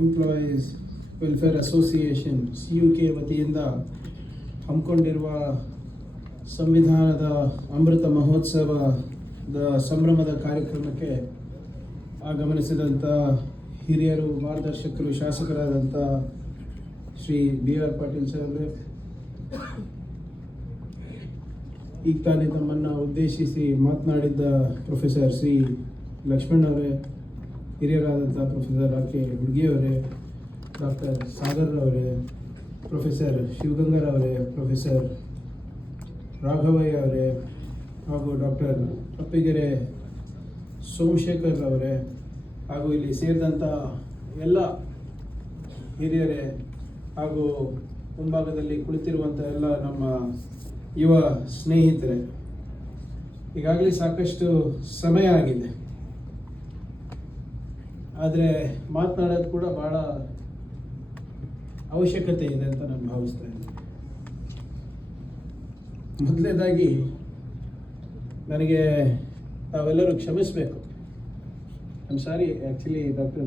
Employees welfare association CUK ವತಿಯಿಂದ ಹಮ್ಮಿಕೊಂಡಿರುವ ಸಂವಿಧಾನದ ಅಮೃತ ಮಹೋತ್ಸವದ ಸಂಭ್ರಮದ ಕಾರ್ಯಕ್ರಮಕ್ಕೆ ಆಗಮನಿಸಿದಂಥ ಹಿರಿಯರು, ಮಾರ್ಗದರ್ಶಕರು, ಶಾಸಕರಾದಂಥ ಶ್ರೀ BR ಪಾಟೀಲ್ ಸಾಹೇಬ್ರೆ, ಈಗ ತಾನೇ ತಮ್ಮನ್ನು ಉದ್ದೇಶಿಸಿ ಮಾತನಾಡಿದ್ದ ಪ್ರೊಫೆಸರ್ ಶ್ರೀ ಲಕ್ಷ್ಮಣ್ ಅವರೇ, ಹಿರಿಯರಾದಂಥ ಪ್ರೊಫೆಸರ್ RK ಹುಡ್ಗಿಯವರೇ, ಡಾಕ್ಟರ್ ಸಾಗರ್ ಅವರೇ, ಪ್ರೊಫೆಸರ್ ಶಿವಗಂಗಾರವರೇ, ಪ್ರೊಫೆಸರ್ ರಾಘವಯ್ಯ ಅವರೇ, ಹಾಗೂ ಡಾಕ್ಟರ್ ಅಪ್ಪಿಗೆರೆ ಸೋಮಶೇಖರ್ ಅವರೇ, ಹಾಗೂ ಇಲ್ಲಿ ಸೇರಿದಂಥ ಎಲ್ಲ ಹಿರಿಯರೇ, ಹಾಗೂ ಮುಂಭಾಗದಲ್ಲಿ ಕುಳಿತಿರುವಂಥ ಎಲ್ಲ ನಮ್ಮ ಯುವ ಸ್ನೇಹಿತರೆ, ಈಗಾಗಲೇ ಸಾಕಷ್ಟು ಸಮಯ ಆಗಿದೆ, ಆದರೆ ಮಾತನಾಡೋದು ಕೂಡ ಭಾಳ ಅವಶ್ಯಕತೆ ಇದೆ ಅಂತ ನಾನು ಭಾವಿಸ್ತಾ ಇದ್ದೀನಿ. ಮೊದಲನೇದಾಗಿ ನನಗೆ ತಾವೆಲ್ಲರೂ ಕ್ಷಮಿಸಬೇಕು. I'm sorry, actually Dr.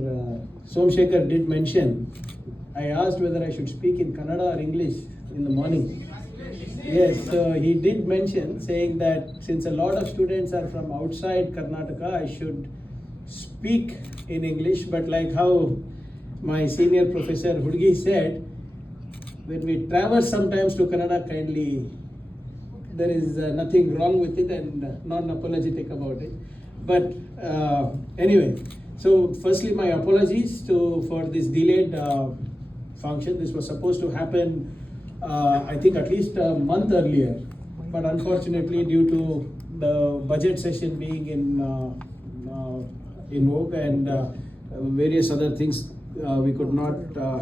Somshekhar did mention, I asked whether I should speak in Kannada or English in the morning. Yes, so he did mention, saying that since a lot of students are from outside Karnataka, I should speak in English, but like how my senior professor Hudgi said, when we traverse sometimes to Kannada, kindly, there is nothing wrong with it, and not apologetic about it. But anyway, so firstly my apologies for this delayed function. This was supposed to happen I think at least a month earlier, but unfortunately due to the budget session being in vogue and various other things, we could not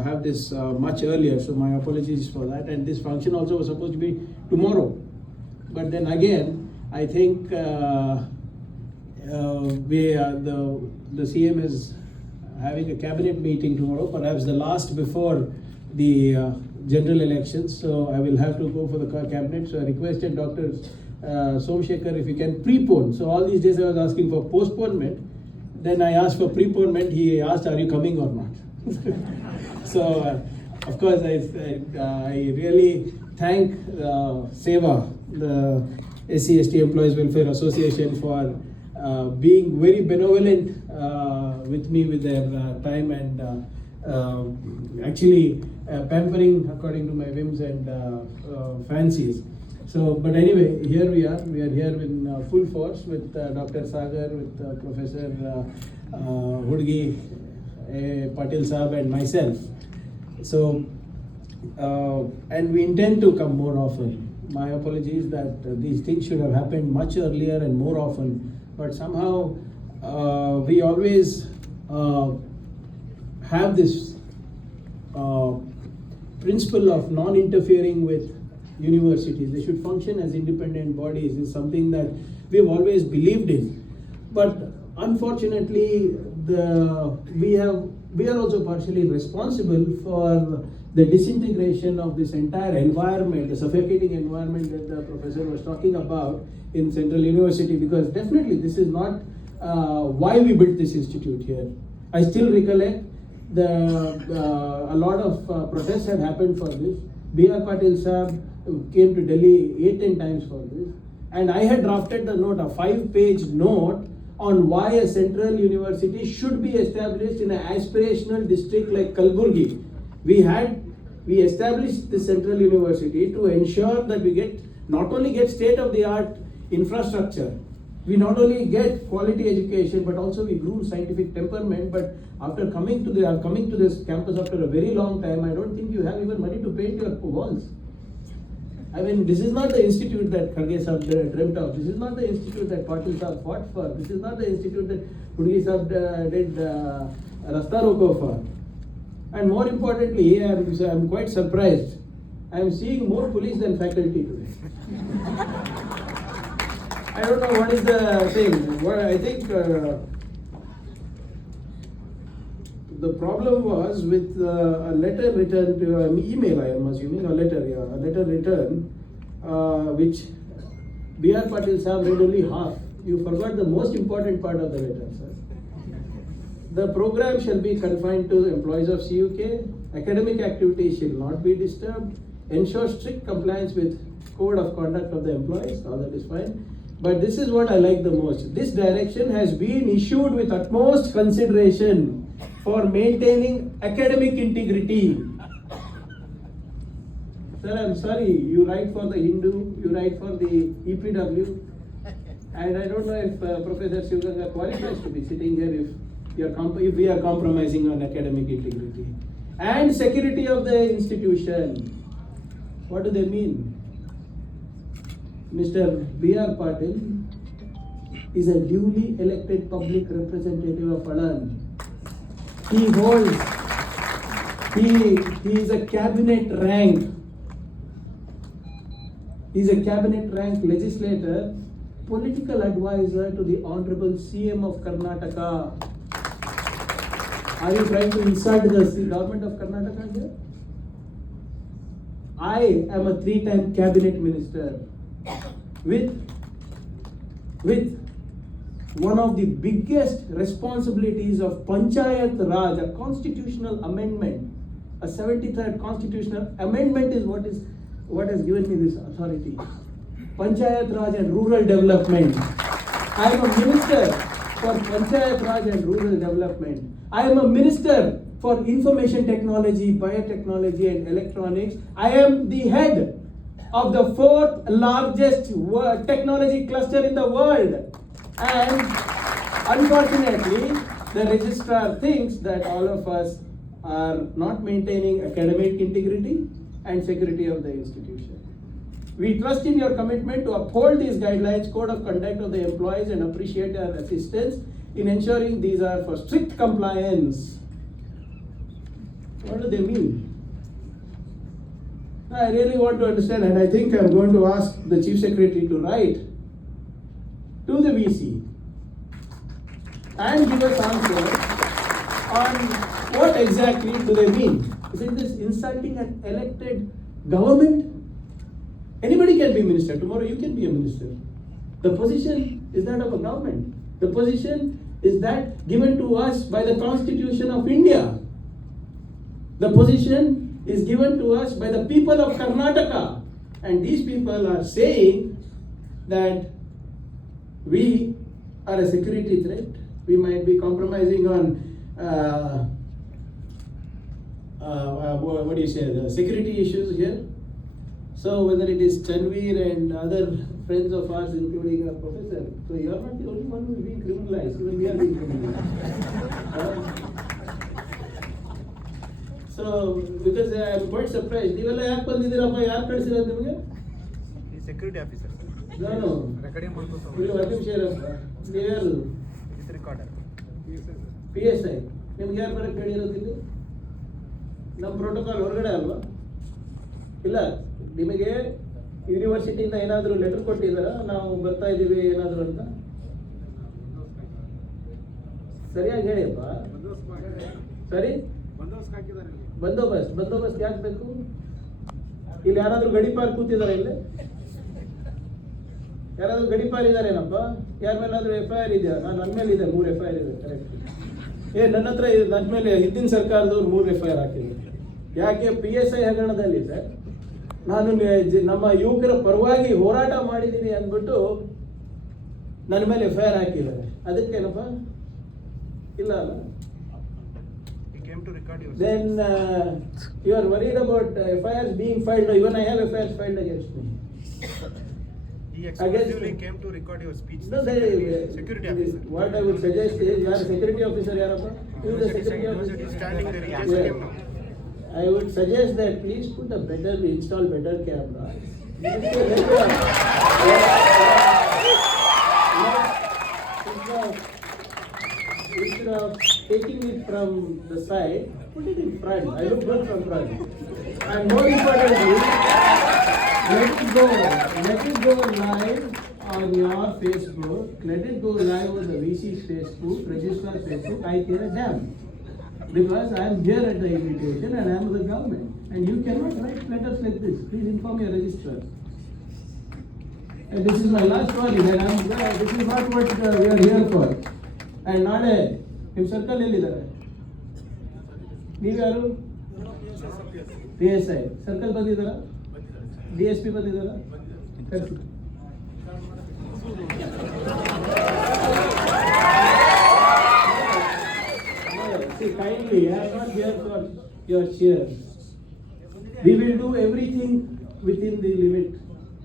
have this much earlier, so my apologies for that. And this function also was supposed to be tomorrow, but then again I think the CM is having a cabinet meeting tomorrow, perhaps the last before the general elections, so I will have to go for the cabinet. So I requested Dr. Somshekhar if he can prepone. So all these days I was asking for postponement, then I asked for preponement. He asked, are you coming or not? So of course I really thank SEWA, the SC/ST Employees Welfare Association, for being very benevolent with me with their time and actually pampering according to my whims and fancies. So, but anyway, here we are here in full force with Dr. Sagar, with Professor Hudgi, Patil Saab and myself. So, and we intend to come more often. My apologies that these things should have happened much earlier and more often, but somehow we always have this principle of non-interfering with universities. They should function as independent bodies. Is something that we have always believed in, but unfortunately we are also partially responsible for the disintegration of this entire environment, the suffocating environment that the professor was talking about in Central University, because definitely this is not why we built this institute here. I still recollect a lot of protests had happened for this. BR Patil Saab came to Delhi 8-10 times for this, and I had drafted the note, a 5-page note on why a central university should be established in an aspirational district like Kalburgi. We established the central university to ensure that we not only get state-of-the-art infrastructure, we not only get quality education, but also we groom scientific temperament. But after coming to this campus after a very long time, I don't think you have even money to paint your walls. I mean, this is not the institute that Kharge Saab dreamt of. This is not the institute that Patil Saab fought for. This is not the institute that Hudgi Saab did Rasta Roko for. And more importantly, I'm quite surprised. I'm seeing more police than faculty today. I don't know what is the thing. I think the problem was with a letter returned to email, I am assuming, a letter returned, which BR Patil Saab read only half. You forgot the most important part of the letter, sir. the program shall be confined to employees of CUK. Academic activities shall not be disturbed. Ensure strict compliance with code of conduct of the employees. All that is fine. But this is what I like the most. This direction has been issued with utmost consideration for maintaining academic integrity. Sir, I'm sorry, you write for the Hindu, you write for the EPW, and I don't know if Professor Shivganga qualifies to be sitting here if we are compromising on academic integrity. And security of the institution. What do they mean? Mr. B.R. Patil is a duly elected public representative of Adan. He is a cabinet rank. He is a cabinet rank legislator, political advisor to the Honorable CM of Karnataka. Are you trying to insult the government of Karnataka here? I am a 3-time cabinet minister with one of the biggest responsibilities of Panchayat Raj, a constitutional amendment, a 73rd constitutional amendment is what has given me this authority. Panchayat Raj and rural development. I am a minister for Panchayat Raj and rural development. I am a minister for information technology, biotechnology and electronics. I am the head of the 4th largest technology cluster in the world. And unfortunately, the registrar thinks that all of us are not maintaining academic integrity and security of the institution. We trust in your commitment to uphold these guidelines, code of conduct of the employees, and appreciate your assistance in ensuring these are for strict compliance. What do they mean? I really want to understand, and I think I'm going to ask the Chief Secretary to write to the VC and give us answers on what exactly do they mean. Isn't this insulting an elected government? Anybody can be minister. Tomorrow you can be a minister. The position is that of a government. The position is that given to us by the Constitution of India. The position is given to us by the people of Karnataka. And these people are saying that we are a security threat. We might be compromising on what do you say, the security issues here. So whether it is Tanveer and other friends of ours, including our professor, so you are not the only one who is being criminalized, even we are being criminalized. So, because I am quite surprised, ನೀವೆಲ್ಲ ಯಾಕೆ ಬಂದಿದ್ದೀರಪ್ಪ, ಯಾರು ಕಳಿಸಿರೋದು ನಿಮಗೆ? ಈ security officer. ನಾನು recording ಮಾಡ್ಕೊತ ಇಲ್ಲಿ ಒಂದು ನಿಮಿಷ ಇರಪ್ಪ. ಯಾರು? Is recorder. PSI. ನಿಮ್ಗೆ ಯಾರು ಬರಕ್ಕೆ ಹೇಳಿರೋದು ಇಲ್ಲಿ? ನಮ್ಮ ಪ್ರೋಟೋಕಾಲ್ ಹೊರಗಡೆ ಅಲ್ವಾ? ಇಲ್ಲ, ನಿಮಗೆ ಯೂನಿವರ್ಸಿಟಿಯಿಂದ ಏನಾದರೂ ಲೆಟರ್ ಕೊಟ್ಟಿದ್ದಾರಾ ನಾವು ಬರ್ತಾ ಇದ್ದೀವಿ ಏನಾದರೂ ಅಂತ? ಸರಿಯಾಗಿ ಹೇಳಿಯಪ್ಪ. ಸರಿ, ಬಂದೋಬಸ್ತ್ ಯಾಕೆ ಬೇಕು? ಇಲ್ಲಿ ಯಾರಾದ್ರೂ ಗಡಿಪಾರ್ ಕೂತಿದ್ದಾರೆ? ಇಲ್ಲಿ ಯಾರಾದ್ರೂ ಗಡಿಪಾರ್ ಇದಾರೇನಪ್ಪ? ಯಾರ ಮೇಲಾದ್ರೂ FIR ಇದೆಯಾ? ನನ್ನ ಮೇಲೆ ಇದೆ, 3 FIR ಇದೆ. ಕರೆಕ್ಟ್. ನನ್ನ ಹತ್ರ ನನ್ನ ಮೇಲೆ ಹಿಂದಿನ ಸರ್ಕಾರದವ್ರು 3 FIR ಹಾಕಿದ್ರು. ಯಾಕೆ? PSI ಹಗರಣದಲ್ಲಿ ಸರ್ ನಾನು ನಮ್ಮ ಯುವಕರ ಪರವಾಗಿ ಹೋರಾಟ ಮಾಡಿದ್ದೀನಿ ಅಂದ್ಬಿಟ್ಟು ನನ್ನ ಮೇಲೆ FIR ಹಾಕಿದ್ದಾರೆ. ಅದಕ್ಕೇನಪ್ಪ? ಇಲ್ಲ ಅಲ್ಲ. Then you are worried about FIRs being filed. No, even I have FIRs filed against me. He exclusively came to record your speech. No, security officer. What I would suggest is, you are a security officer, yarappa? You are the security officer. Standing there, he just came now. I would suggest that please install better cameras. Instead of taking it from the side, put it in front. I look good from front. And more importantly, let it go live on your Facebook. Let it go live on the VC's Facebook, Registrar's Facebook. I care a damn. Because I am here at the invitation and I am the government. And you cannot write letters like this. Please inform your registrar. And this is my last warning. And this is not what we are here for. And not a ನಿಮ್ಮ circle ಎಲ್ಲಿದ್ದಾರೆ? ನೀವ್ಯಾರು? PSI circle ಬಂದಿದ್ದಾರಾ? DSP ಬಂದಿದ್ದಾರಾ? ಕಳಿಸಿ. See, kindly, I am not here for your cheer. We will do everything within the limit,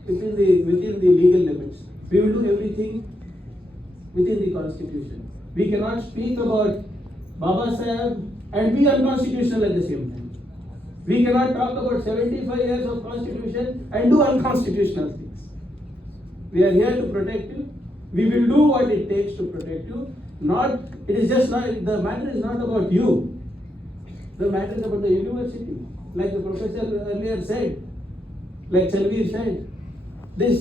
within the legal limits. We will do everything within the constitution. We cannot speak about Baba Saheb and be unconstitutional at the same time. We cannot talk about 75 years of constitution and do unconstitutional things. We are here to protect you. We will do what it takes to protect you. It is just not, the matter is not about you. The matter is about the university. Like the professor earlier said, like Chalveer said, this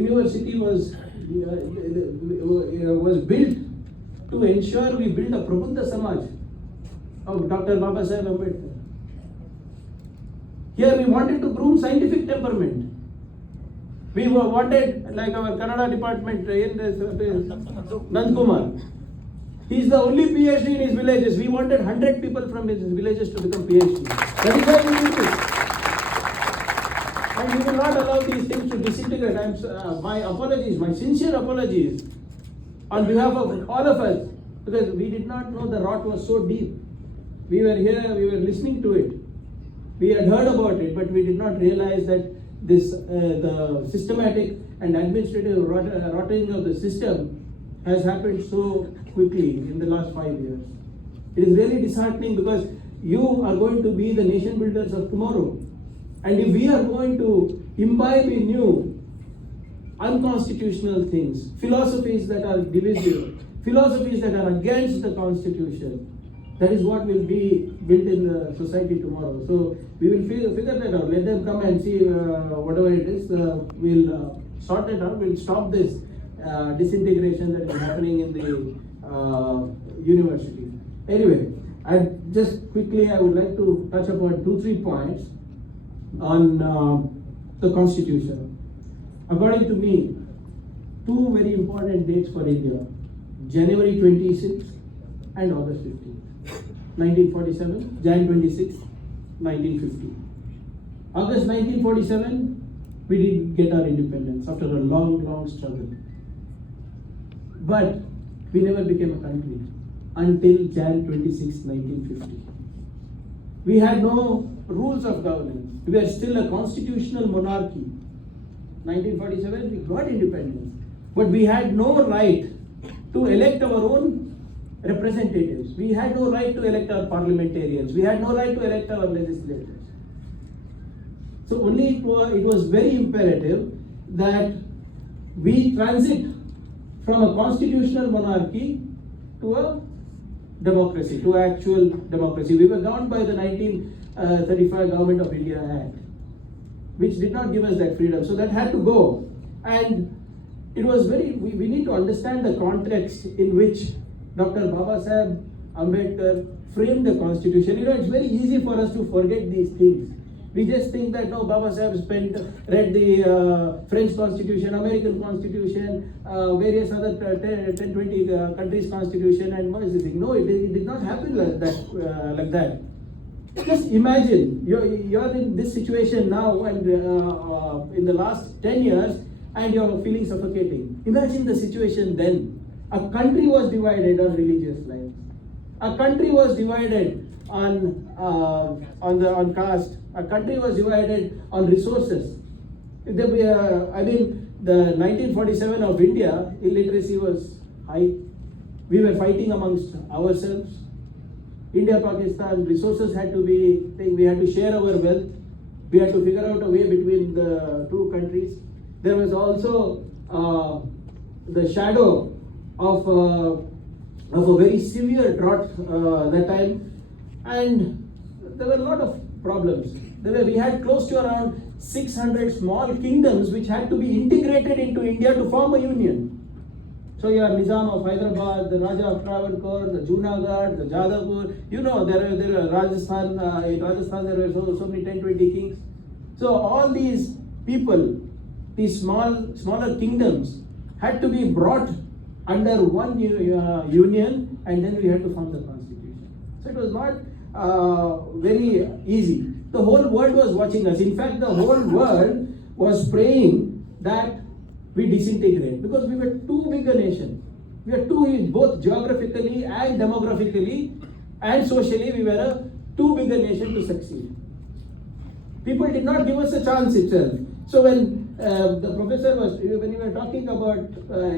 university was built to ensure we build a Prabhuddha Samaj of Dr. Baba Saheb Ambedkar. Here we wanted to groom scientific temperament. We wanted, like our Kannada department in Nandkumar. He is the only PhD in his villages. We wanted 100 people from his villages to become PhD. That is why we did this. And we will not allow these things to disintegrate. My apologies, my sincere apologies on behalf of all of us, because we did not know the rot was so deep. We were here, we were listening to it. We had heard about it, but we did not realize that this the systematic and administrative rotting of the system has happened so quickly in the last 5 years. It is really disheartening, because you are going to be the nation builders of tomorrow. And if we are going to imbibe in you unconstitutional things, philosophies that are divisive, philosophies that are against the constitution, that is what will be built in the society tomorrow. So we will figure that out. Let them come and see whatever it is. We'll sort it out. We'll stop this disintegration that is happening in the university. Anyway, just quickly I would like to touch upon 2-3 points on the constitution. According to me, 2 very important dates for India: January 26th and August 15th. 1947, Jan 26, 1950. August 1947, we did get our independence after a long, long struggle. But we never became a country until Jan 26, 1950. We had no rules of governance. We were still a constitutional monarchy. 1947, we got independence. But we had no right to elect our own representatives. We had no right to elect our parliamentarians. We had no right to elect our legislators. So only it was very imperative that we transit from a constitutional monarchy to a democracy, to actual democracy. We were governed by the 1935 Government of India Act, which did not give us that freedom. So that had to go. And it was we need to understand the context in which Dr. Baba Saheb Ambedkar framed the constitution. It's very easy for us to forget these things. We just think that no, Baba Saheb read the French constitution, American constitution, various other 10-20 countries' constitution, and what is the thing? No, it did not happen like that. Just imagine, you're in this situation now, and in the last 10 years, and you're feeling suffocating. Imagine the situation then. A country was divided on religious lines. A country was divided on caste. A country was divided on resources. The 1947 of India, illiteracy was high. We were fighting amongst ourselves. India, Pakistan, resources had to be, we had to share our wealth. We had to figure out a way between the 2 countries. There was also the shadow of a very severe drought that time, and there were a lot of problems. We had close to around 600 small kingdoms which had to be integrated into India to form a union. So you have Nizam of Hyderabad, the Raja of Travancore, the Junagadh, the Jadavpur. There are Rajasthan. In Rajasthan there were so many 10-20 kings. So all these people, these smaller kingdoms, had to be brought under one union and then we had to form the constitution. So it was not very easy. The whole world was watching us. In fact, the whole world was praying that we disintegrate because we were too big a nation. We were too, both geographically and demographically and socially, we were a too big a nation to succeed. People did not give us a chance itself. So when the professor was, when you were talking about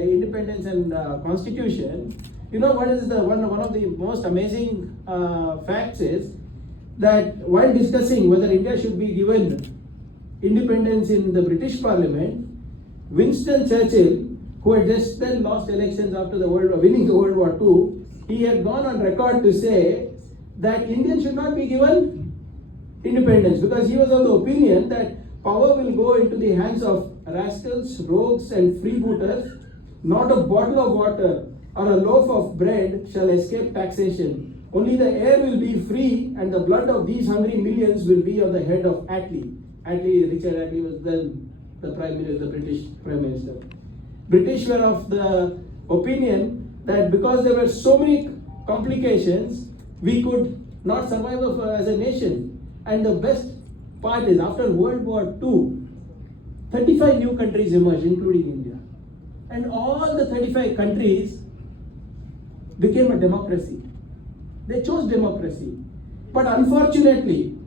independence and constitution, you know what is the one of the most amazing facts is that while discussing whether India should be given independence in the British Parliament, Winston Churchill, who had just then lost elections after winning the World War II, he had gone on record to say that Indians should not be given independence because he was of the opinion that power will go into the hands of rascals, rogues and freebooters. Not a bottle of water or a loaf of bread shall escape taxation. Only the air will be free and the blood of these hungry millions will be on the head of Attlee. Richard Attlee was then the Prime Minister, the British Prime Minister. British were of the opinion that because there were so many complications, we could not survive as a nation. And the best part is, after World War II, 35 new countries emerged, including India. And all the 35 countries became a democracy. They chose democracy. But unfortunately,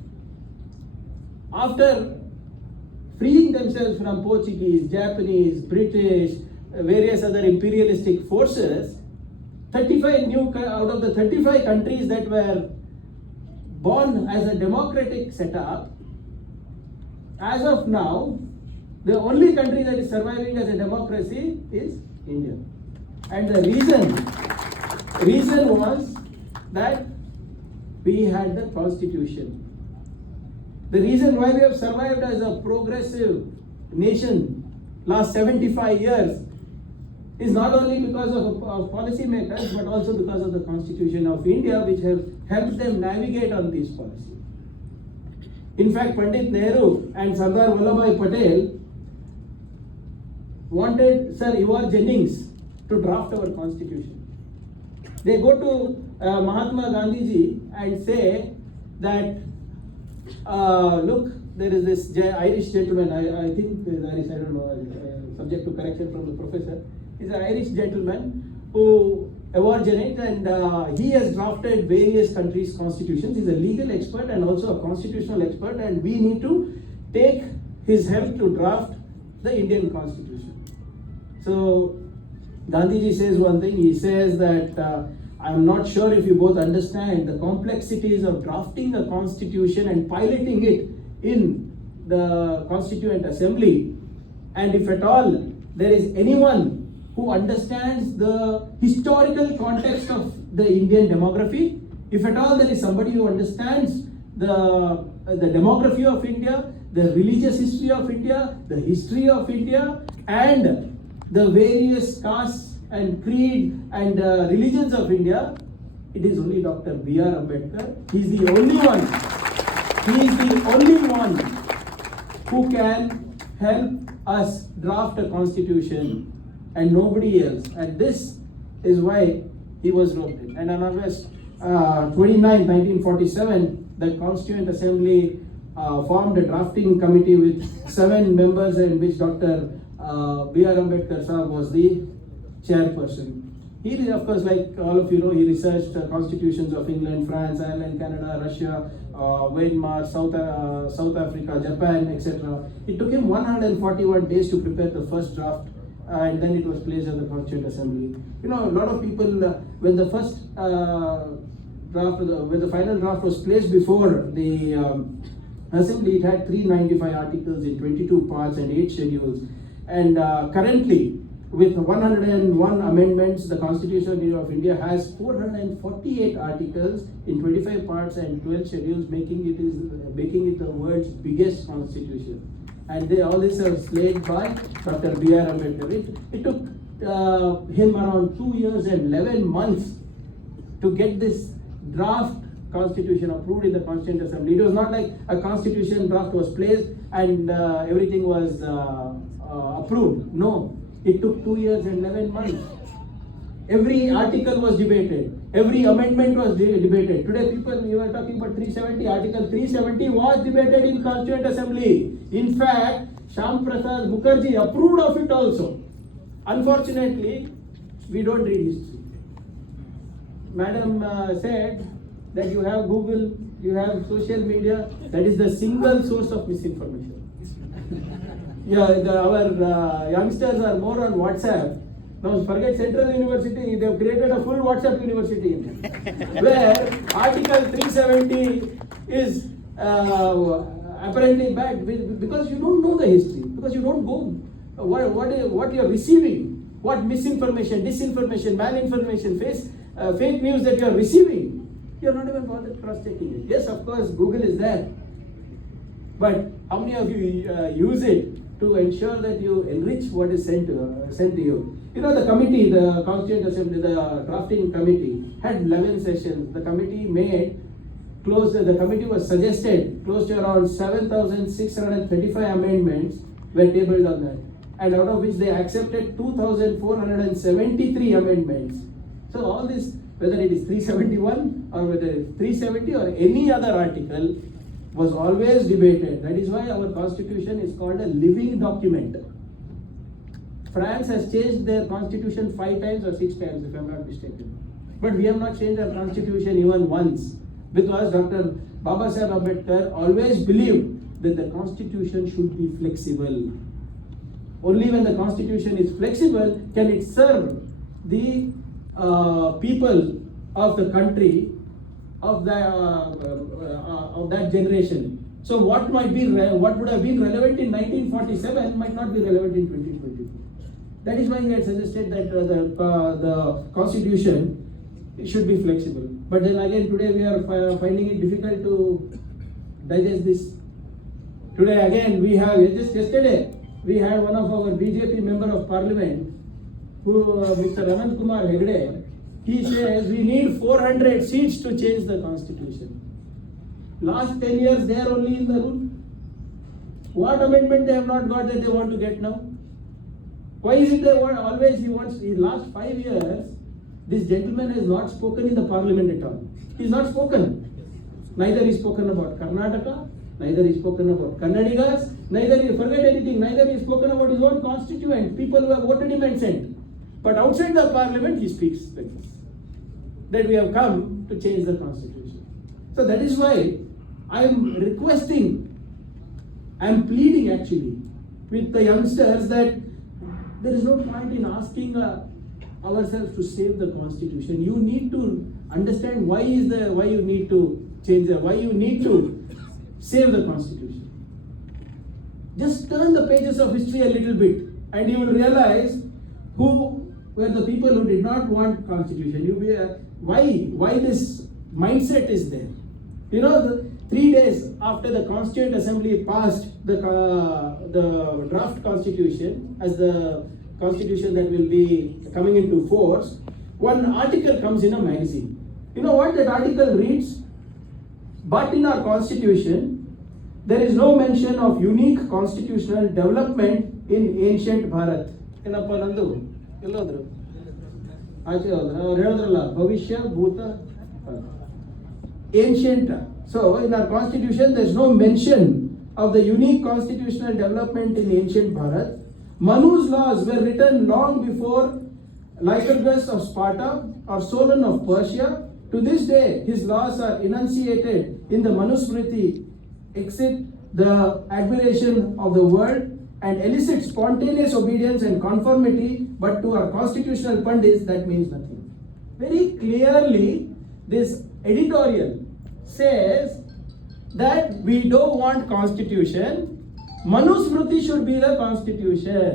after freeing themselves from Portuguese, Japanese, British, various other imperialistic forces, 35 out of the 35 countries that were born as a democratic setup, as of now, the only country that is surviving as a democracy is India. And the reason was that we had the constitution. The reason why we have survived as a progressive nation last 75 years is not only because of policy makers, but also because of the Constitution of India, which have helped them navigate on these policies. In fact, Pandit Nehru and Sardar Vallabhbhai Patel wanted Sir Ivar Jennings to draft our constitution. They go to Mahatma Gandhiji and say that, look, there is this Irish gentleman, I think Irish, I don't know, subject to correction from the professor. He's an Irish gentleman who Ivar Jennings, and he has drafted various countries' constitutions. He's a legal expert and also a constitutional expert, and we need to take his help to draft the Indian constitution. So Gandhiji says one thing. He says that I'm not sure if you both understand the complexities of drafting a constitution and piloting it in the Constituent Assembly, and if at all there is anyone who understands the historical context of the Indian demography, if at all there is somebody who understands the demography of India, the religious history of India, the history of India, and the various castes and creed and religions of India, it is only Dr. B.R. Ambedkar. He is the only one who can help us draft a constitution, and nobody else. And this is why he was roped in. And on August 29, 1947, the Constituent Assembly formed a drafting committee with 7 members, in which Dr. B.R. Ambedkar Sahab was the chairperson. He, of course, like all of you know, he researched constitutions of England, France, Ireland, Canada, Russia, Myanmar, South Africa, Japan, etc. It took him 141 days to prepare the first draft, and then it was placed at the Constituent Assembly. You know, a lot of people, when the first when the final draft was placed before the Assembly, it had 395 articles in 22 parts and 8 schedules. And currently, with 101 amendments, the Constitution of India has 448 articles in 25 parts and 12 schedules, making it the world's biggest constitution. And all this was slated by Dr. B.R. Ambedkar. It took him around 2 years and 11 months to get this draft constitution approved in the Constituent Assembly. It was not like a constitution draft was placed and everything was approved. No, it took 2 years and 11 months. Every article was debated. Every amendment was debated. Today, people, you are talking about 370. Article 370 was debated in Constituent Assembly. In fact, Shyam Prasad Mukherjee approved of it also. Unfortunately, we don't read history. Madam said that you have Google, you have social media, that is the single source of misinformation. Our youngsters are more on WhatsApp. Now forget Central University, they have created a full WhatsApp university in it, where Article 370 is apparently bad because you don't know the history, because you don't go what you are receiving, what misinformation, disinformation, malinformation, fake news that you are receiving. You are not even bothered cross-checking it. Yes, of course, Google is there, but how many of you use it to ensure that you enrich what is sent to you? You know, the committee, the Constituent Assembly, the drafting committee had 11 sessions. The committee the committee was suggested close to around 7,635 amendments were tabled on that, and out of which they accepted 2,473 amendments. So all this, whether it is 371 or whether it is 370 or any other article, was always debated. That is why our constitution is called a living document. France has changed their constitution 5 times or 6 times, if I am not mistaken. But we have not changed our constitution even once, because Dr. Babasaheb Ambedkar always believed that the constitution should be flexible. Only when the constitution is flexible can it serve the people of the country of that generation. So what would have been relevant in 1947 might not be relevant in 2022. That is why we had suggested that the constitution should be flexible. But then again, today we are finding it difficult to digest this. Today again, we have, just yesterday, we had one of our BJP member of parliament, Mr. Anand Kumar Hegde. He says we need 400 seats to change the constitution. Last 10 years they are only in the rule. What amendment they have not got that they want to get now? Why is it in last 5 years, this gentleman has not spoken in the parliament at all. He has not spoken. Neither he spoken about Karnataka, neither he spoken about Kannadigas, neither he forget anything, neither he spoken about his own constituent, people who have voted him and sent. But outside the parliament, he speaks like this, that we have come to change the constitution. So that is why I am requesting, I am pleading actually with the youngsters that there is no point in asking ourselves to save the constitution. You need to understand why you need to change why you need to save the constitution. Just turn the pages of history a little bit and you will realize who were the people who did not want constitution. Why this mindset is there. You know, 3 days after the Constituent Assembly passed the draft constitution as the constitution that will be coming into force, one article comes in a magazine. You know what that article reads? But in our constitution, there is no mention of unique constitutional development in ancient Bharat. ಏನಪ್ಪ ನಂದು ಎಲ್ಲೋದ್ರು ಆಚೆ ಹೋದ್ರು ಅವ್ರು ಹೇಳಿದ್ರಲ್ಲ ಭವಿಷ್ಯ ಭೂತ ancient. So in our constitution there is no mention of the unique constitutional development in ancient Bharat. Manu's laws were written long before Lycurgus of Sparta or Solon of Persia. To this day his laws are enunciated in the Manusmriti, excite the admiration of the world and elicit spontaneous obedience and conformity, but to our constitutional pundits that means nothing. Very clearly this editorial says that we don't want constitution, Manusmriti should be the constitution.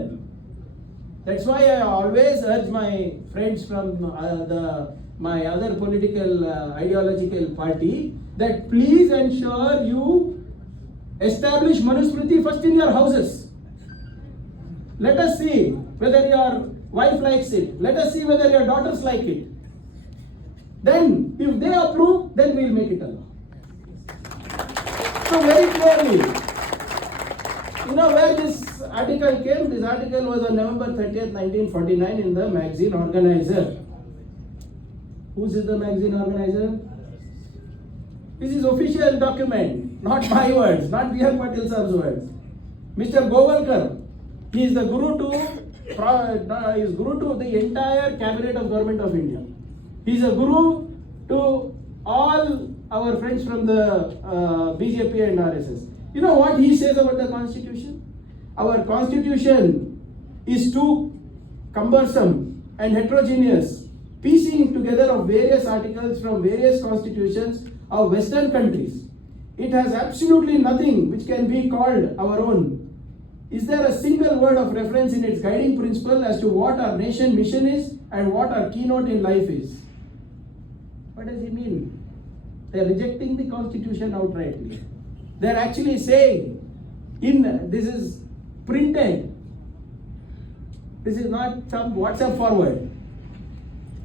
That's why I always urge my friends from my other political ideological party that please ensure you establish Manusmriti first in your houses. Let us see whether your wife likes it. Let us see whether your daughters like it. Then, if they approve, then we will make it a law. So very clearly, you know where this article came? This article was on November 30th, 1949 in the magazine Organizer. Who is the magazine organizer? This is official document, not my words, not B.R. Patil sir's words. Mr. Govalkar, he is the guru to the entire cabinet of Government of India. He is a guru to all our friends from the BJP and RSS. You know what he says about the constitution? Our constitution is too cumbersome and heterogeneous, piecing together of various articles from various constitutions of Western countries. It has absolutely nothing which can be called our own. Is there a single word of reference in its guiding principle as to what our nation mission is and what our keynote in life is? What does he mean? They are rejecting the constitution outrightly. They are actually saying, this is printed. This is not some WhatsApp forward.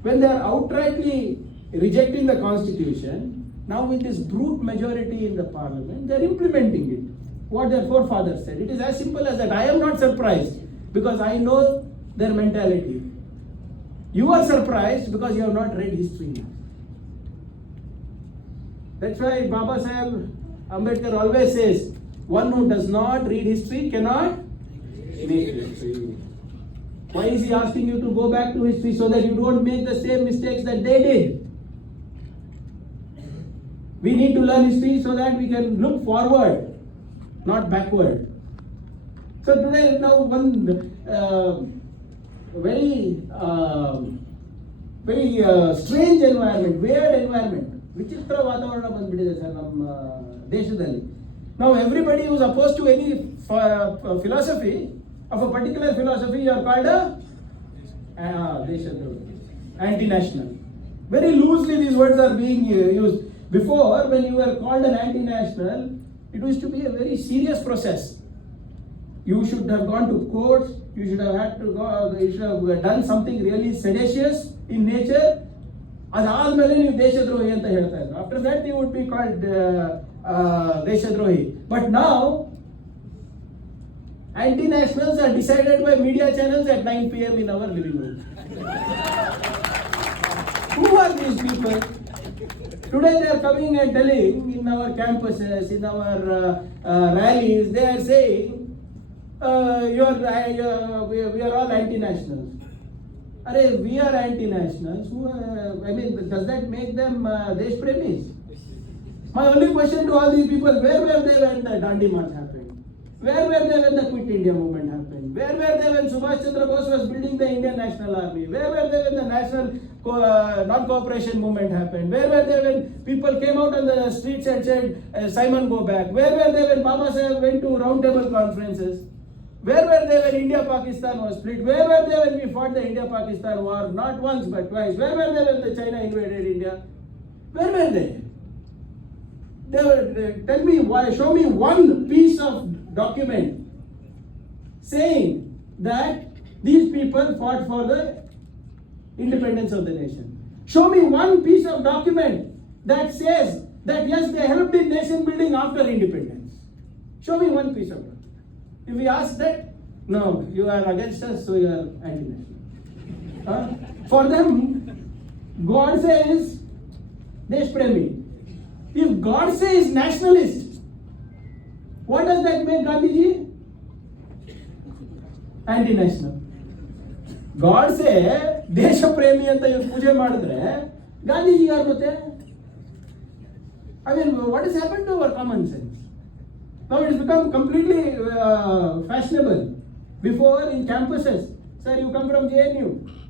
When they are outrightly rejecting the constitution, now with this brute majority in the parliament, they are implementing it. What their forefathers said. It is as simple as that. I am not surprised because I know their mentality. You are surprised because you have not read history. That's why Baba Sahib Ambedkar always says, one who does not read history cannot make history. Why is he asking you to go back to history? So that you don't make the same mistakes that they did. We need to learn history so that we can look forward, not backward. So today, now one very strange environment, weird environment. ವಿಚಿತ್ರ ವಾತಾವರಣ ಬಂದ್ಬಿಟ್ಟಿದೆ sir ನಮ್ಮ ದೇಶದಲ್ಲಿ. Now everybody who is opposed to any philosophy of a particular philosophy are called anti-national. Very loosely these words are being used. Before, when you were called an anti-national, it used to be a very serious process. You should have gone to courts. You should have done something really seditious in nature. ಅದಾದ್ಮೇಲೆ ನೀವು ದೇಶದ್ರೋಹಿ ಅಂತ ಹೇಳ್ತಾ ಇದ್ರು. After that you would be called ದೇಶದ್ರೋಹಿ. But now anti-nationals are decided by media channels at 9 p.m. in our living room. Who are these people? Today they are coming and telling in our campuses, in our rallies, they are saying, we are all anti-nationals. We are anti-nationals. Does that make them Desh Premis? My only question to all these people, where were they when the Dandi March happened? Where were they when the Quit India movement happened? Where were they when Subhash Chandra Bose was building the Indian National Army? Where were they when the National Non-Cooperation movement happened? Where were they when people came out on the streets and said, Simon, go back? Where were they when Baba Sahib went to roundtable conferences? Where were they when India-Pakistan was split? Where were they when we fought the India-Pakistan war? Not once but twice. Where were they when the China invaded India? Where were they? Tell me why. Show me one piece of document saying that these people fought for the independence of the nation. Show me one piece of document that says that yes, they helped in nation building after independence. Show me one piece of document. If we ask that, no, you are against us, so you are anti-national. For them, God says Desh Premi. If God says nationalist, what does that make Gandhiji? Anti-national. God say Desha Premi anta iv pooje madidre Gandhiji yaru gotte? What has happened to our common sense? Now it has become completely fashionable. Before in campuses, sir, you come from JNU.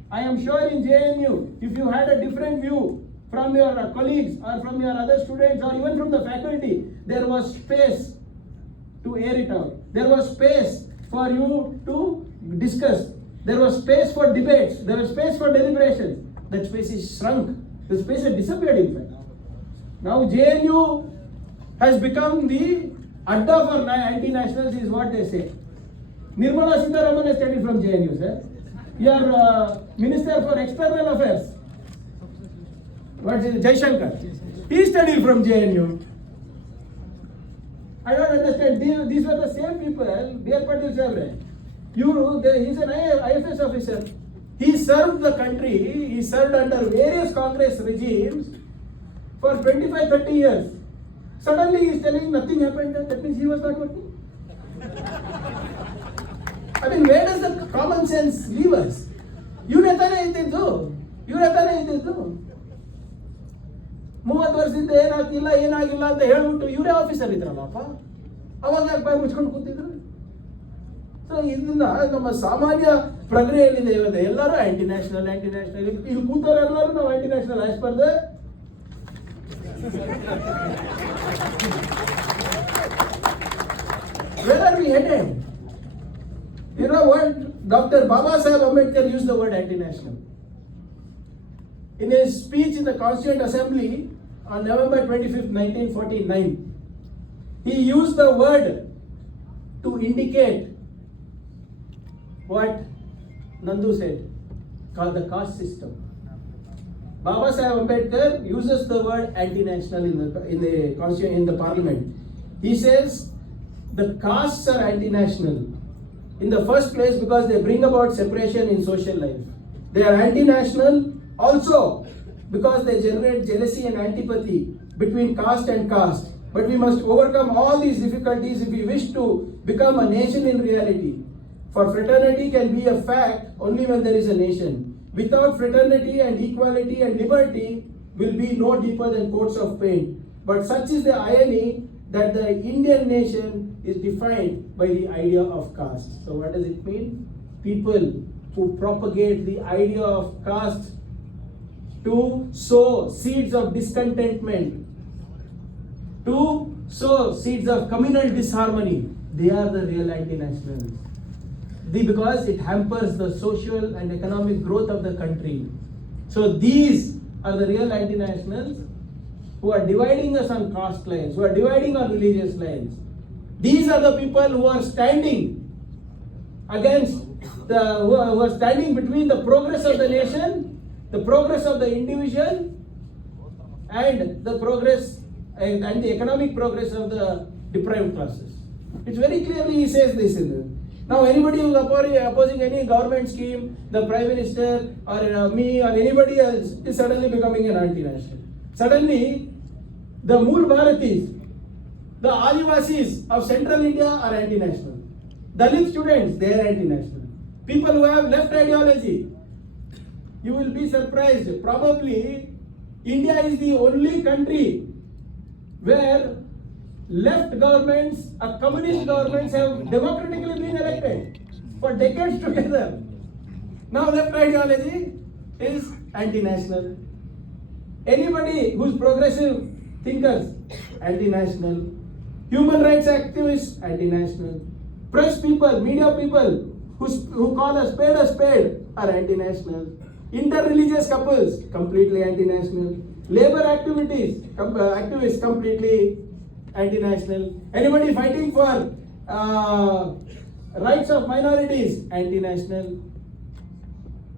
I am sure in JNU, if you had a different view from your colleagues or from your other students or even from the faculty, there was space to air it out. There was space for you to discuss. There was space for debates. There was space for deliberations. That space is shrunk. The space has disappeared in fact. Now JNU has become the Adda for anti-nationals is what they say. Nirmala Sitharaman has studied from JNU, sir. Your Minister for External Affairs, what is it, Jaishankar, he studied from JNU. I don't understand. These were the same people. B.R. Patil sir, he's an IFS officer. He served the country, he served under various Congress regimes for 25-30 years. Suddenly he is telling nothing happened, that means he was not working. I mean, where does the common sense leave us? ಇವರೇ ತಾನೇ ಇದ್ದಿದ್ದು 30 ವರ್ಷದಿಂದ ಏನಾಗಿಲ್ಲ ಅಂತ ಹೇಳ್ಬಿಟ್ಟು ಇವರೇ officer ಇದ್ರಲ್ಲಪ್ಪ, ಅವಾಗ ಯಾಕೆ ಬಾಯಿ ಮುಚ್ಕೊಂಡು ಕೂತಿದ್ರು? ಸೊ ಇದನ್ನ ನಮ್ಮ ಸಾಮಾನ್ಯ ಪ್ರಜ್ಞೆಯಲ್ಲಿದೆ. ಇವತ್ತು ಎಲ್ಲರೂ ಆಂಟಿ ನ್ಯಾಷನಲ್ ಇಲ್ಲಿ ಕೂತವರೆಲ್ಲರೂ ನಾವು aunty national as per the where are we headed? You know what? Dr. Baba Saheb Ambedkar used the word anti-national. In his speech in the Constituent Assembly on November 25th, 1949, he used the word to indicate what Nandu said, called the caste system. Baba Saheb Ambedkar uses the word anti-national in the parliament. He says the castes are anti-national. In the first place, because they bring about separation in social life. They are anti-national also because they generate jealousy and antipathy between caste and caste. But we must overcome all these difficulties if we wish to become a nation in reality. For fraternity can be a fact only when there is a nation. Without fraternity and equality and liberty will be no deeper than coats of paint. But such is the irony that the Indian nation is defined by the idea of caste. So what does it mean? People who propagate the idea of caste to sow seeds of discontentment, to sow seeds of communal disharmony, they are the real anti-nationals. Because it hampers the social and economic growth of the country. So these are the real anti-nationals who are dividing us on caste lines, who are dividing on religious lines. These are the people who are standing against who are standing between the progress of the nation, the progress of the individual, and the progress and the economic progress of the deprived classes. It's very clearly he says this in the. Now anybody who is opposing any government scheme, the Prime Minister or me or anybody else is suddenly becoming an anti-national. Suddenly the Mool Bharatis, the Adivasis of Central India are anti-national. Dalit students, they are anti-national. People who have left ideology, you will be surprised. Probably India is the only country where left governments, communist governments have democratically been elected for decades together. Now left ideology is anti-national. Anybody who's progressive thinkers, anti-national. Human rights activists, anti-national. Press people, media people who call a spade are anti-national. Inter-religious couples, completely anti-national. Labor activists, completely anti-national. Anybody fighting for rights of minorities, anti-national.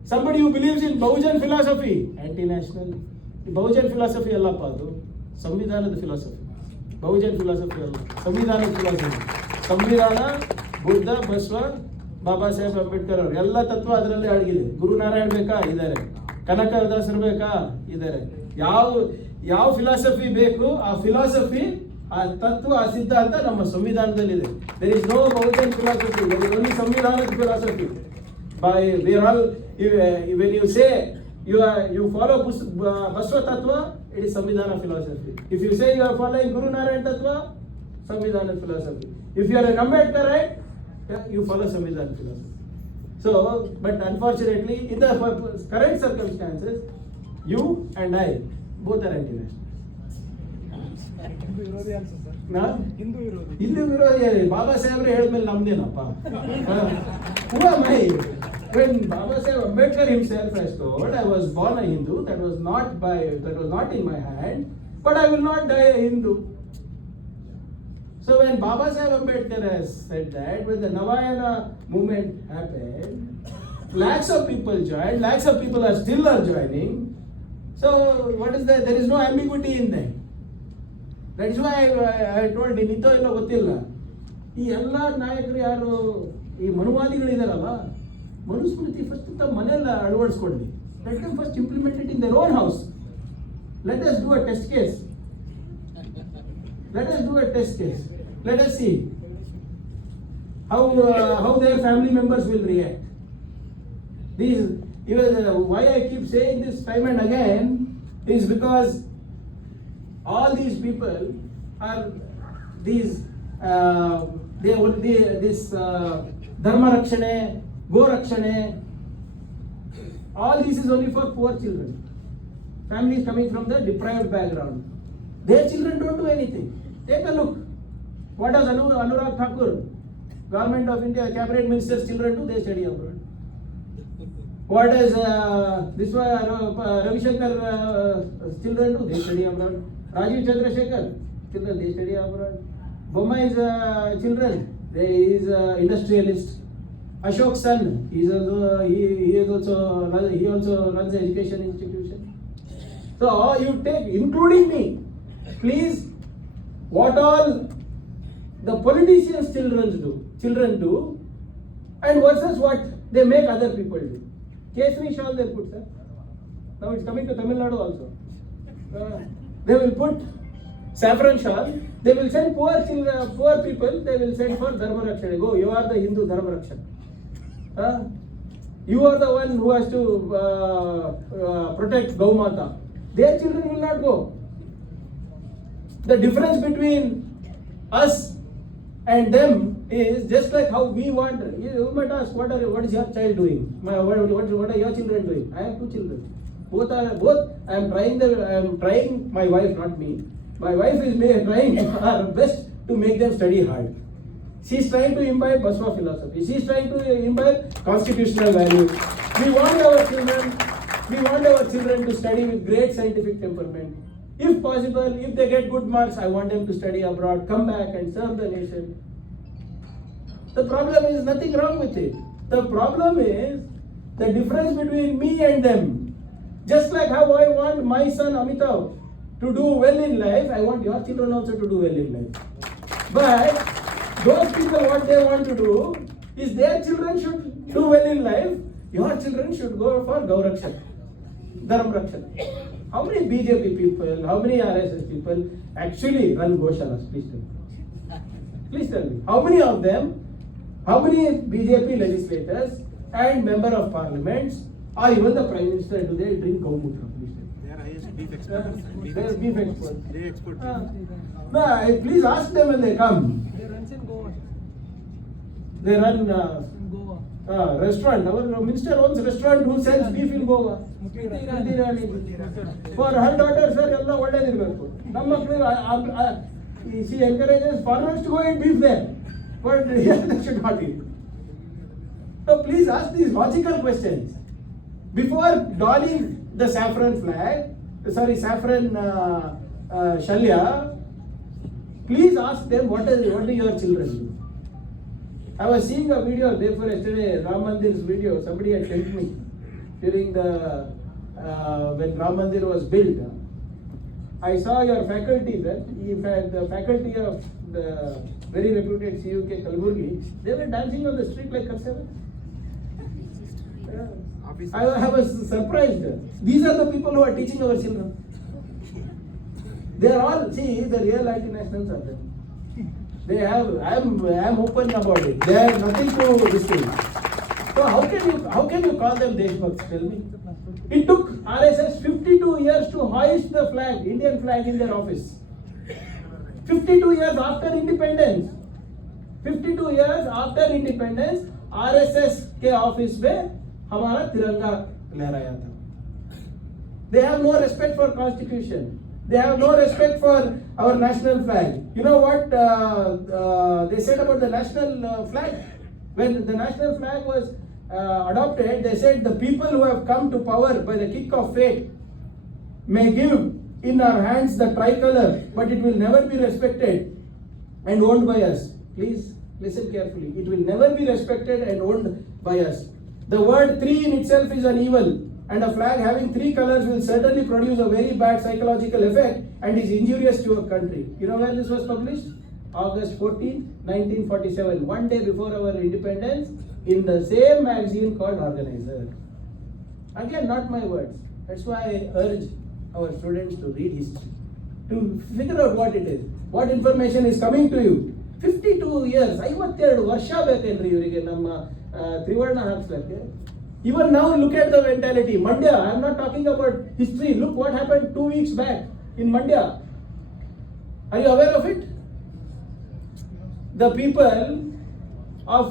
Somebody who believes in Bahujan philosophy, anti-national. Bahujan philosophy allappa adu ಸಂವಿಧಾನದ philosophy. Bahujan philosophy ಅಲ್ಲ, ಸಂವಿಧಾನದ philosophy. ಸಂವಿಧಾನ ಬುದ್ಧ, ಬಸವ, ಬಾಬಾ ಸಾಹೇಬ್ ಅಂಬೇಡ್ಕರ್ ಅವರು ಎಲ್ಲ ತತ್ವ ಅದರಲ್ಲಿ ಅಡಗಿದೆ. ಗುರುನಾರಾಯಣ್ ಬೇಕಾ ಇದ್ದಾರೆ, ಕನಕದಾಸರು ಬೇಕಾ ಇದ್ದಾರೆ. ಯಾವ ಫಿಲಾಸಫಿ ಬೇಕು ಆ ಫಿಲಾಸಫಿ, ಆ ತತ್ವ, ಆ ಸಿದ್ಧಾಂತ ನಮ್ಮ ಸಂವಿಧಾನದಲ್ಲಿದೆ. There is no Bahujan philosophy, there is only ಸಂವಿಧಾನದ philosophy. We are all, when you say you follow Baswa Tattva, it is Samvidhana philosophy. If you say you are following Guru Narayan Tattva, Samvidhana philosophy. If you are an Ambedkarite, you follow Samvidhana philosophy. So, but unfortunately, in the current circumstances, you and I both are anti-national. Hindu ವಿರೋಧಿ ಬಾಬಾ ಸಾಹೇಬ್ರೆ ಹೇಳಿದ್ಮೇಲೆ ನಮ್ದೇನಪ್ಪ. Who am I? When Baba Saheb Ambedkar himself has told, I was born a Hindu, that was not in my hand, but I will not die a Hindu. So when Baba Saheb Ambedkar has said that, when the Navayana movement happened, lakhs of people joined, lakhs of people are still joining. So what is that? There is no ambiguity in that. That is why I told ನಿಂತೋ ಎಲ್ಲೋ ಗೊತ್ತಿಲ್ಲ, ಈ ಎಲ್ಲ ನಾಯಕರು ಯಾರು ಈ ಮನುವಾದಿಗಳಿದಾರಲ್ಲ, Manusmriti first ತಮ್ಮ ಮನೆಯಲ್ಲ ಅಳವಡಿಸ್ಕೊಳ್ಳಿ. Let them first implement it in their own house. Let us do a test case. Let us do a test case. Let us see how their family members will react. Why I keep saying this time and again is because all these people are this dharma rakshane, go rakshane, all this is only for poor children, families coming from the deprived background. Their children don't do anything. Take a look. What does Anurag Thakur, Government of India Cabinet Minister's children do? They study abroad. What does Ravi Shankar children do? They study abroad. Rajiv Chandrasekhar children, they study abroad. Bommai's children, he is industrialist. Ashok's son, he also runs an education institution. So you take, including me, please, what all the politicians' children do, and versus what they make other people do. Kesari shawl they put, sir. Now it's coming to Tamil Nadu also. They will put saffron shawl. They will send poor people. They will send for dharma rakshana. Go, you are the Hindu dharma rakshana. You are the one who has to protect Gaumata. Their children will not go. The difference between us and them is just like how we want. You might ask, what is your child doing? What are your children doing? I have 2 children. Both. I am trying. My wife, not me. My wife is trying her best to make them study hard. She is trying to imbibe Baswa philosophy. She is trying to imbibe constitutional values. We want our children to study with great scientific temperament. If possible, if they get good marks, I want them to study abroad, come back and serve the nation. The problem is nothing wrong with it. The problem is the difference between me and them. Just like how I want my son Amitav to do well in life, I want your children also to do well in life. But those people, what they want to do is their children should do well in life. Your children should go for Gaurakshan, Dharma Rakshan. How many BJP people, how many RSS people actually run Goshalas? Please tell me. Please tell me. How many of them, how many BJP legislators and member of parliaments, or even the Prime Minister, do they drink Gaumutra? Please tell me. They are highest beef experts. They are beef experts. They expert. No, please ask them when they come. They run in Goa. They run In Goa. restaurant. Our minister owns a restaurant who sells beef in Goa. For her daughter, sir, ಎಲ್ಲ ಒಳ್ಳೆದಿರಬೇಕು. ನಮ್ಮ ಮಕ್ಕಳು she encourages foreigners to go eat beef there, but here they should not eat. So please ask these logical questions before donning the saffron shalya. Please ask them what do your children do. I was seeing a video therefore yesterday, Ram Mandir's video. Somebody had sent me during when Ram Mandir was built. I saw your faculty there. The faculty of the very reputed CUK Kalburgi, they were dancing on the street like Karsava. I was surprised. These are the people who are teaching our children. They are all, see, the real IT nationals are there. They have, I am open about it. They have nothing to discuss. So how can you call them Deshbhakts? Tell me. It took RSS 52 years to hoist the flag, Indian flag, in their office. 52 years after independence. 52 years after independence, RSS के office में हमारा तिरंगा लहराया था. They have no respect for constitution. They have no respect for our national flag. You know what they said about the national flag? When the national flag was adopted, they said the people who have come to power by the kick of fate may give in our hands the tricolor, but it will never be respected and owned by us. Please listen carefully. It will never be respected and owned by us. The word 3 in itself is an evil, and a flag having 3 colors will certainly produce a very bad psychological effect and is injurious to a country. You know when this was published? August 14, 1947. One day before our independence, in the same magazine called Organizer. Again, not my words. That's why I urge our students to read history, to figure out what it is, what information is coming to you. 52 years, 52 ವರ್ಷ ಬೇಕೇನ್ರಿ ಇವರಿಗೆ ನಮ್ಮ ತ್ರಿವರ್ಣ ಹಾಕ್ಸ್ಲಿಕ್ಕೆ. Even now, look at the mentality. Mandya, I am not talking about history. Look what happened 2 weeks back in Mandya. Are you aware of it? The people of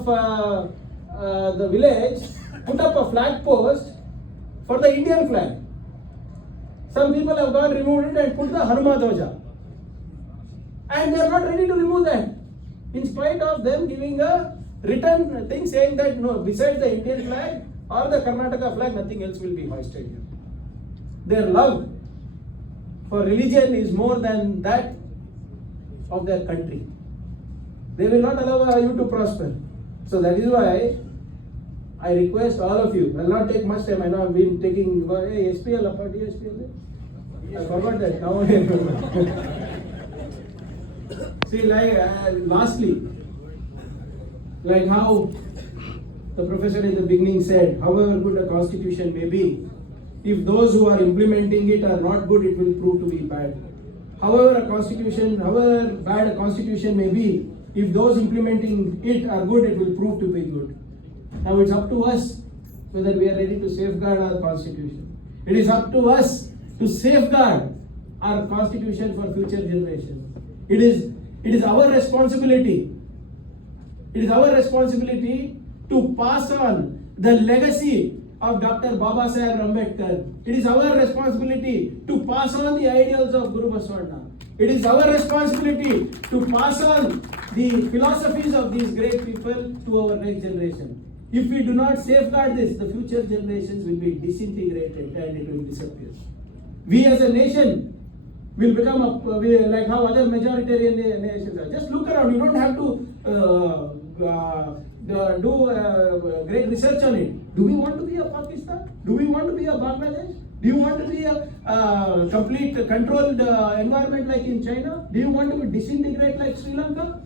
the village put up a flag post for the Indian flag. Some people have gone removed it and put the Hanuma Dhoja. And they are not ready to remove that. In spite of them giving a written thing saying that no, besides the Indian flag or the Karnataka flag, nothing else will be hoisted here. Their love for religion is more than that of their country. They will not allow you to prosper. So that is why I request all of you. I will not take much time. I know I have been taking SPL, SPL. I forgot that. Now I remember. See, like lastly, like how the professor in the beginning said, however good a constitution may be, if those who are implementing it are not good, it will prove to be bad. However bad a constitution may be, if those implementing it are good, it will prove to be good. Now it's up to us whether we are ready to safeguard our constitution. It is up to us to safeguard our constitution for future generations. It is our responsibility. It is our responsibility to pass on the legacy of Dr. Baba Saheb Ambedkar. It is our responsibility to pass on the ideals of Guru Basavana. It is our responsibility to pass on the philosophies of these great people to our next generation. If we do not safeguard this, the future generations will be disintegrated and it will disappear. We as a nation will become like how other majoritarian nations are. Just look around. You don't have to do great research on it. Do we want to be a Pakistan? Do we want to be a Bangladesh? Do you want to be a complete controlled environment like in China? Do you want to be disintegrate like Sri Lanka?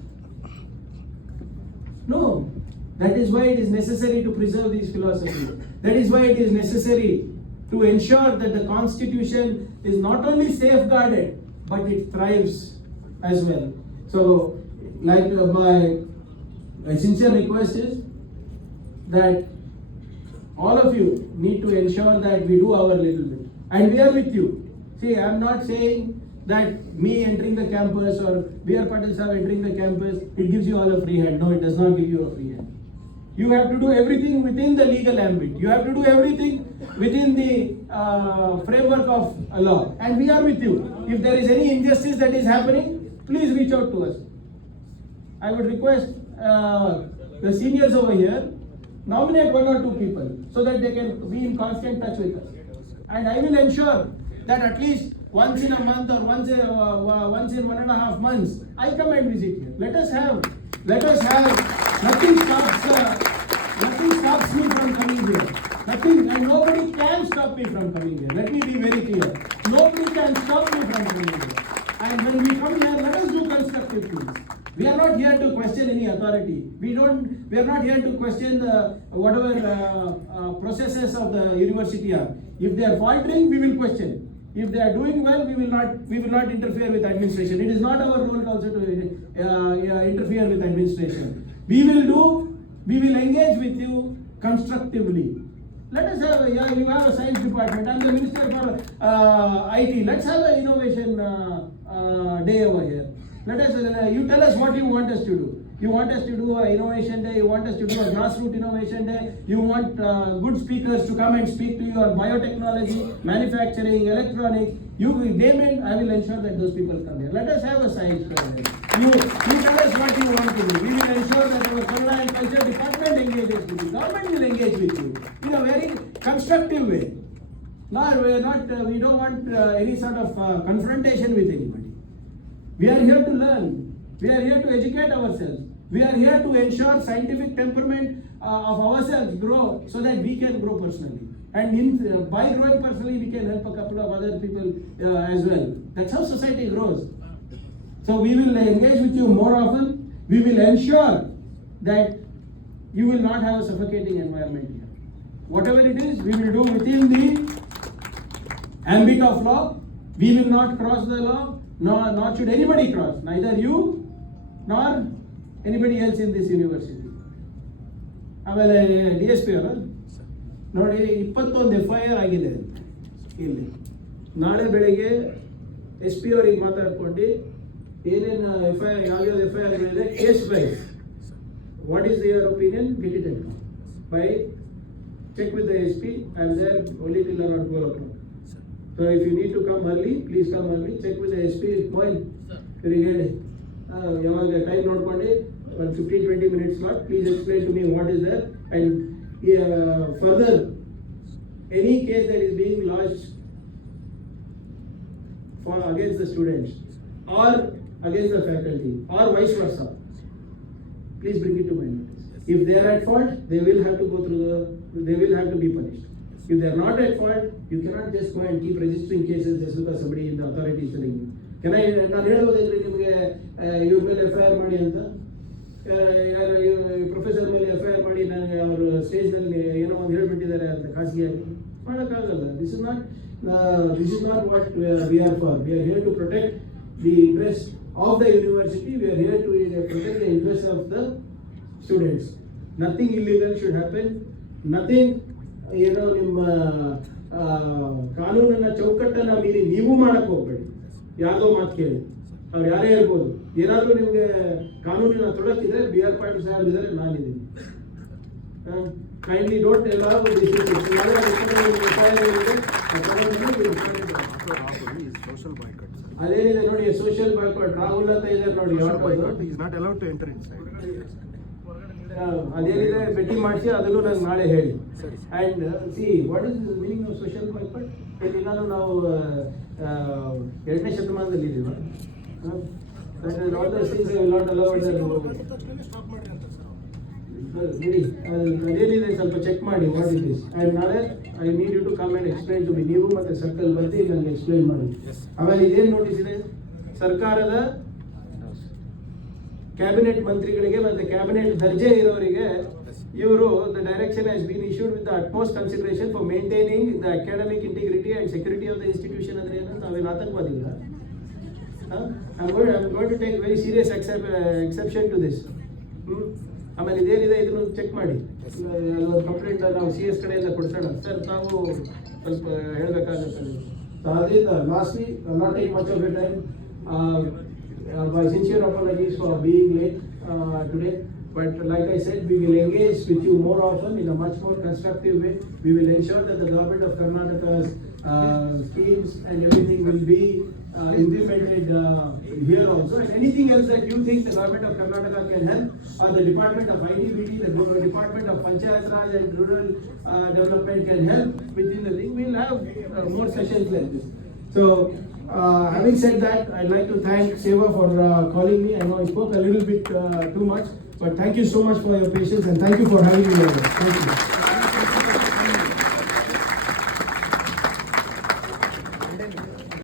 No. That is why it is necessary to preserve these philosophies. That is why it is necessary to ensure that the constitution is not only safeguarded, but it thrives as well. So, like my sincere request is that all of you need to ensure that we do our little bit. And we are with you. See, I am not saying that me entering the campus or B.R. Patil sir entering the campus, it gives you all a free hand. No, it does not give you a free hand. You have to do everything within the legal ambit. You have to do everything within the framework of a law. And we are with you. If there is any injustice that is happening, please reach out to us. I would request the seniors over here, nominate 1 or 2 people so that they can be in constant touch with us. And I will ensure that at least once in a month or once in 1.5 months, I come and visit here. Let us have, nothing stops me from coming here. Nothing, and nobody can stop me from coming here. Let me be very clear. Nobody can stop me from coming here. And when we come here, let us do constructive things. We are not here to question any authority. We are not here to question the whatever processes of the university are. If they are faltering, we will question. If they are doing well, we will not interfere with administration. It is not our role also to interfere with administration. We will engage with you constructively. Let us have you have a science department. I am the minister for IT. Let's have an innovation day over here. Let us. You tell us what you want us to do. You want us to do an innovation day. You want us to do a grassroots innovation day. You want good speakers to come and speak to you on biotechnology, manufacturing, electronics. You name it. I will ensure that those people come here. Let us have a science fair. You tell us what you want to do. We will ensure that our Kannada and Culture Department engages with you. Government will engage with you in a very constructive way. We don't want any sort of confrontation with anybody. We are here to learn. We are here to educate ourselves. We are here to ensure scientific temperament of ourselves grow so that we can grow personally. And by growing personally, we can help a couple of other people as well. That's how society grows. So we will engage with you more often. We will ensure that you will not have a suffocating environment here. Whatever it is, we will do within the ambit of law. We will not cross the law, nor should anybody cross, neither you nor anybody else in this university. ಆಮೇಲೆ DSP ಅವರು ನೋಡಿ 21 FIR ಆಗಿದೆ ಇಲ್ಲಿ. ನಾಳೆ ಬೆಳಗ್ಗೆ SP ಅವರಿಗೆ ಮಾತಾಡ್ಕೊಂಡು ಏನೇನು FIR ಯಾವ್ಯಾವ FIR ಇದೆ case wise what is your opinion, get it in by check with the SP. I am there only till around 12 o'clock. So if you need to come early, please come early. Check with the SP. Point. ಯಾವಾಗ time ನೋಡ್ಕೊಂಡು ಒಂದು 15-20 minutes slot. Please explain to me what is there and further any case that is being lodged for against the students or against the faculty or vice versa. Please bring it to my notice. If they are at fault, they will have to go through they will have to be punished. If they are not at fault, you cannot just go and keep registering cases just because somebody in the authority is telling you. Can I, ನಾನು ಹೇಳ್ಬೋದಿದ್ರೆ ನಿಮಗೆ ಇವ್ರ ಮೇಲೆ FIR ಮಾಡಿ ಅಂತ, professor ಮೇಲೆ FIR ಮಾಡಿ ನನಗೆ ಅವರು ಸ್ಟೇಜ್ನಲ್ಲಿ ಏನೋ ಒಂದು ಹೇಳ್ಬಿಟ್ಟಿದ್ದಾರೆ ಅಂತ ಖಾಸಗಿಯಾಗಿ ಮಾಡೋಕ್ಕಾಗಲ್ಲ. This is not what we are for. We are here to protect the interest of the university. We are here to protect the interests of the students. Nothing illegal should happen. Nothing, ನಿಮ್ಮ ಕಾನೂನನ್ನ ಚೌಕಟ್ಟನ್ನ ಮೀರಿ ನೀವು ಮಾಡಕ್ ಹೋಗ್ಬೇಡಿ. ಯಾವ್ದೋ ಮಾತು ಕೇಳಿ, ಅವ್ರು ಯಾರೇ ಇರ್ಬೋದು. ಏನಾದ್ರೂ ನಿಮ್ಗೆ ಕಾನೂನಿನ ತೊಡಕಿದ್ರೆ BR ಪಾಟೀಲ್ ಸಾಹೇಬ್ ಇದ್ದಾರೆ, ನಾನಿದ್ದೀನಿ. Kindly don't allow this. ಅದೇನಿದೆ ನೋಡಿ, ಸೋಷಿಯಲ್ ಬಾಯ್ಕಾಟ್. ರಾಹುಲ್ ಅಂತ ಇದ್ದಾರೆ ನೋಡಿ, is not allowed to enter inside. ಅದೇನಿದೆ ಬೆಟ್ಟಿಂಗ್ ಮಾಡಿಸಿ, ಅದನ್ನು ನಂಗೆ ನಾಳೆ ಹೇಳಿ. And see what is meaning of social boycott? ನಾನು ನಾವು 2ನೇ ಶತಮಾನದಲ್ಲಿ ಇದ್ದೀವಿ. ಅದೇನಿದೆ ಸ್ವಲ್ಪ ಚೆಕ್ ಮಾಡಿ ವಾಟ್ ಇಟ್ ಇಸ್. ಅಂಡ್ ನಾಳೆ I need you to come and explain to me. ನೀವು ಮತ್ತೆ ಸರ್ಕಲ್ ಬರ್ತಿ ನನಗೆ ಎಕ್ಸ್ಪ್ಲೈನ್ ಮಾಡಿ. ಆಮೇಲೆ ಇದೇನು ನೋಟಿಸ್ ಇದೆ, ಸರ್ಕಾರದ ಕ್ಯಾಬಿನೆಟ್ ಮಂತ್ರಿಗಳಿಗೆ ಮತ್ತೆ ಕ್ಯಾಬಿನೆಟ್ ದರ್ಜೆ ಇರೋರಿಗೆ ಇವರು the direction has been issued with the utmost consideration for maintaining the academic integrity and security of the institution. ಅಂದ್ರೆ ಏನು, ನಾವೇನು ಆತಂಕವಾದಿಲ್ಲ. I'm going to take very serious exception to this. ಆಮೇಲೆ ಇದೇನಿದೆ ಇದನ್ನು ಚೆಕ್ ಮಾಡಿ. ಕಂಪ್ಲೇಂಟ್ ನಾವು CS ಕಡೆಯಿಂದ ಕೊಡ್ಸೋಣ sir, ತಾವು ಸ್ವಲ್ಪ ಹೇಳಬೇಕಾಗತ್ತೆ. ಅದರಿಂದ lastly not take much of A time. My sincere apologies for being late today. But like I said, we will engage with you more often in a much more constructive way. We will ensure that the government of Karnataka's schemes and everything will be implemented here also. And anything else that you think the government of Karnataka can help, or the Department of IDBT, the Department of Panchayat Raj and Rural Development can help within the thing, we'll have more sessions like this. So, having said that, I'd like to thank Seva for calling me. I know I spoke a little bit too much, but thank you so much for your patience and thank you for having me over. Thank you.